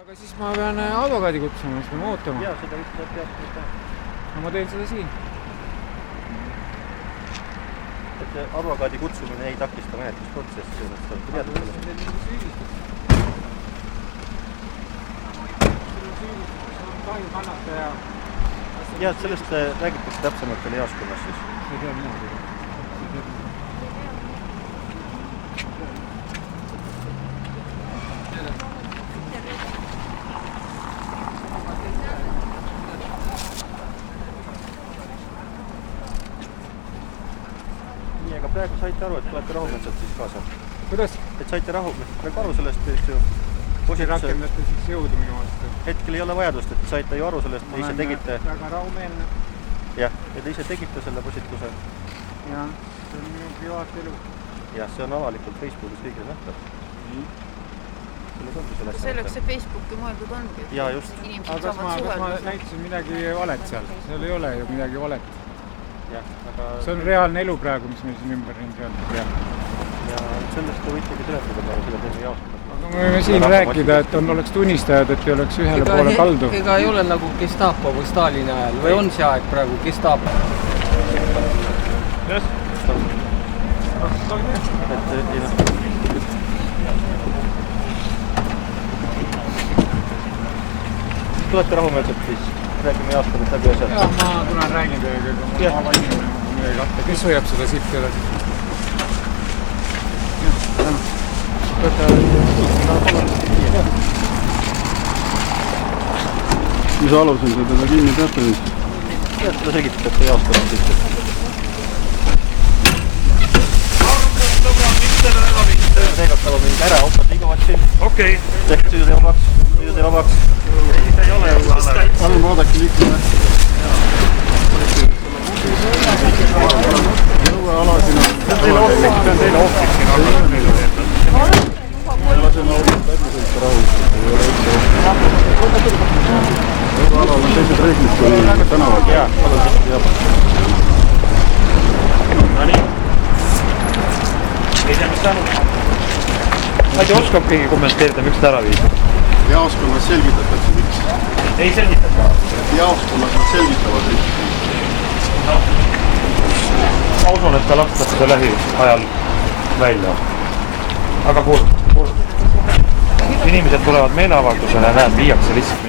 Aga siis ma pean advokaadi kutsuma, siis peame ootama. Jaa, seda vist peab teha. No ma teen seda siin. Et advokaadi kutsumine ei takista menetlusprotsessi, sellest olete teada sellest. Jah, sellest räägitakse täpsemalt veel jaoskonnas siis. Nii, aga praegu saite aru, et tulete rahumetsalt siis kaasa? Kuidas? Et saite praegu aru sellest, eks ju? Te rakendate siis jõudu minu vastu. Hetkel ei ole vajadust, et saite ju aru sellest, et ise tegite. Ma olen väga rahumeelne. Jah, ja te ise tegite selle postituse. Jah, see on minu privaatelu. Jah, see on avalikult Facebookis kõigile nähtav. Selleks see Facebooki mõeldud ongi. Jaa, just. Aga kas ma näitasin midagi valet seal? Seal ei ole ju midagi valet. Jah, aga... See on reaalne elu praegu, mis meil siin ümberringi on. Ja sellest te võitegi tuletada praegu selle teeme jaoskonna. Aga me võime siin rääkida, et oleks tunnistajad, et ei oleks ühele poole kaldu. Ega ei ole nagu Gestapo või Stalini ajal või on see aeg praegu Gestapo? Yes. Tulete rahumeelselt siis, räägime jaoskonnast läbi asjad. Jah, ma tulen räägin teiega, kui ma valimine midagi kahte. Kes hoiab seda silti edasi? Mis alusel te teda kinni peate siis? Jah, seda selgitate jaoskonnast siis. Seegatava mind ära, opad liiguvad siin. Okei. Tehk süüde vabaks. Ei ole ju vahele. Palun vaadake liikuma. Jõueala siin on. See on teile ohtlik siin olla. Laseme audit läbi sõita rahustada. Ei ole üldse ohtlik. Jõuealal on teised reeglid kui tänavad. Jaa, palun tehke jah. No nii. Ei tea, mis saanud. Ma ei tea, oskab keegi kommenteerida, miks ta ära viis? Jaoskonnas selgitatakse miks. Ei selgitata. Jaoskonnas nad selgitavad miks. Ma usun, et ta lastakse lähiajal välja. Aga kurb. Inimesed tulevad meeleavaldusele ja näed, viiakse lihtsalt